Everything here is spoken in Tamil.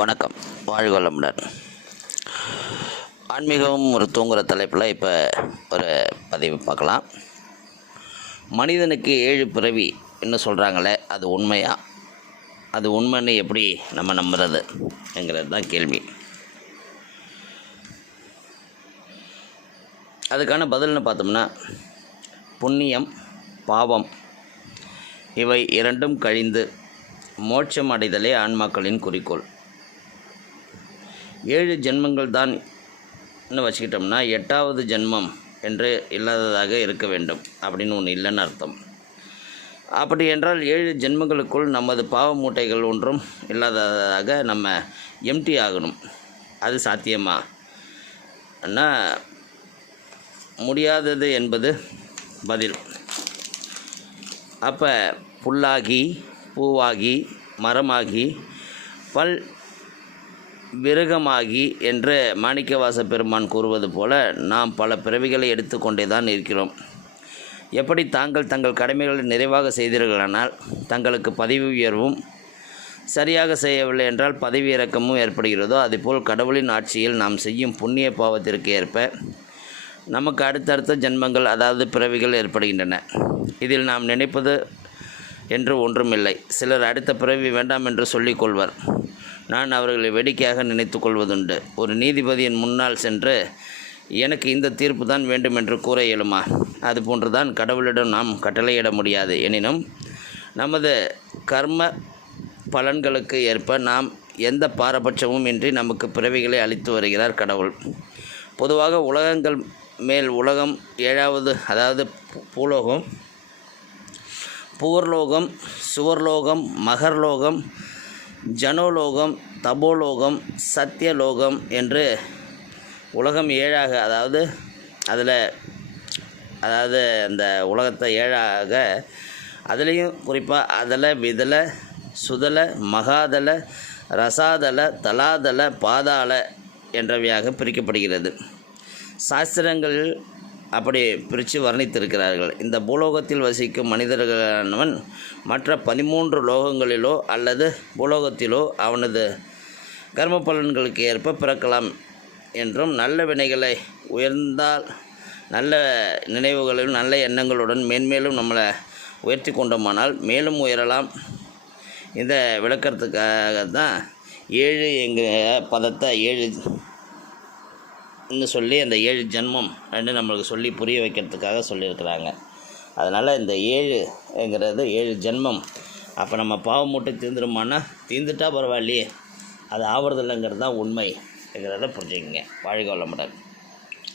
வணக்கம். வாழ்க வளமுடன் ஆன்மீகம் ஒரு தூங்குற தலைப்பில் இப்போ ஒரு பதிவு பார்க்கலாம் மனிதனுக்கு ஏழு பிறவி என்ன சொல்கிறாங்களே அது உண்மையா? அது உண்மைன்னு எப்படி நம்ம நம்புறது என்கிறது தான் கேள்வி. அதுக்கான பதில்னு பார்த்தோம்னா புண்ணியம் பாவம் இவை இரண்டும் கழிந்து மோட்சம் அடைதலே ஆன்மாக்களின் குறிக்கோள். ஏழு ஜென்மங்கள் தான் வச்சுக்கிட்டோம்னா எட்டாவது ஜென்மம் என்று இல்லாததாக இருக்க வேண்டும் அப்படின்னு ஒன்று இல்லைன்னு அர்த்தம். அப்படி என்றால் ஏழு ஜென்மங்களுக்குள் நமது பாவ மூட்டைகள் ஒன்றும் இல்லாததாக நம்ம எம்டி ஆகணும். அது சாத்தியமா? அண்ணா முடியாதது என்பது பதில். அப்போ புல்லாகி பூவாகி மரமாகி பல் விருகமாகி என்று மாணிக்கவாச பெருமான் கூறுவது போல நாம் பல பிறவிகளை எடுத்துக்கொண்டே தான் இருக்கிறோம். எப்படி தாங்கள் தங்கள் கடமைகளை நிறைவாக செய்தீர்களானால் தங்களுக்கு பதவி உயர்வும் சரியாக செய்யவில்லை என்றால் பதவி இறக்கமும் ஏற்படுகிறதோ அதுபோல் கடவுளின் ஆட்சியில் நாம் செய்யும் புண்ணிய பாவத்திற்கு ஏற்ப நமக்கு அடுத்தடுத்த ஜென்மங்கள் அதாவது பிறவிகள் ஏற்படுகின்றன. இதில் நாம் நினைப்பது என்று ஒன்றுமில்லை. சிலர் அடுத்த பிறவி வேண்டாம் என்று சொல்லிக்கொள்வர் நான் அவர்களை வேடிக்கையாக நினைத்து கொள்வதுண்டு. ஒரு நீதிபதியின் முன்னால் சென்று எனக்கு இந்த தீர்ப்பு தான் வேண்டும் என்று கூற இயலுமா? அதுபோன்றுதான் கடவுளிடம் நாம் கட்டளையிட முடியாது. எனினும் நமது கர்ம பலன்களுக்கு ஏற்ப நாம் எந்த பாரபட்சமும் இன்றி நமக்கு பிறவிகளை அளித்து வருகிறார் கடவுள். பொதுவாக உலகங்கள் மேல் உலகம் ஏழாவது அதாவது பூ- பூலோகம் பூர்லோகம் சுவர்லோகம் மகர்லோகம் ஜனோலோகம் தபோலோகம் சத்தியலோகம் என்று உலகம் ஏழாக அதாவது அதில் அதாவது அந்த உலகத்தை ஏழாக அதுலேயும் குறிப்பாக அதல விதல சுதல மகாதல ரசாதல தலாதல பாதாள என்றவையாக பிரிக்கப்படுகிறது. சாஸ்திரங்களில் அப்படி பிரித்து வர்ணித்திருக்கிறார்கள். இந்த பூலோகத்தில் வசிக்கும் மனிதர்களானவன் மற்ற பதிமூன்று லோகங்களிலோ அல்லது பூலோகத்திலோ அவனது கர்ம பலன்களுக்கு ஏற்ப பிறக்கலாம் என்றும் நல்ல வினைகளை உயர்ந்தால் நல்ல நினைவுகளில் நல்ல எண்ணங்களுடன் மேன்மேலும் நம்மளை உயர்த்தி கொண்டோமானால் மேலும் உயரலாம். இந்த விளக்கிறதுக்காக தான் ஏழு எங்கள் பதத்தை ஏழு ன்னு சொல்லி அந்த ஏழு ஜென்மம் ரெண்டு நம்மளுக்கு சொல்லி புரிய வைக்கிறதுக்காக சொல்லியிருக்கிறாங்க. அதனால் இந்த ஏழுங்கிறது ஏழு ஜென்மம். அப்போ நம்ம பாவம் மூட்டை தீர்ந்துருமானா தீர்ந்துட்டா பரவாயில்லையே அது ஆவறதில்லைங்கிறது தான் உண்மைங்கிறத புரிஞ்சுக்கங்க. வாழ்க வளமுடன்.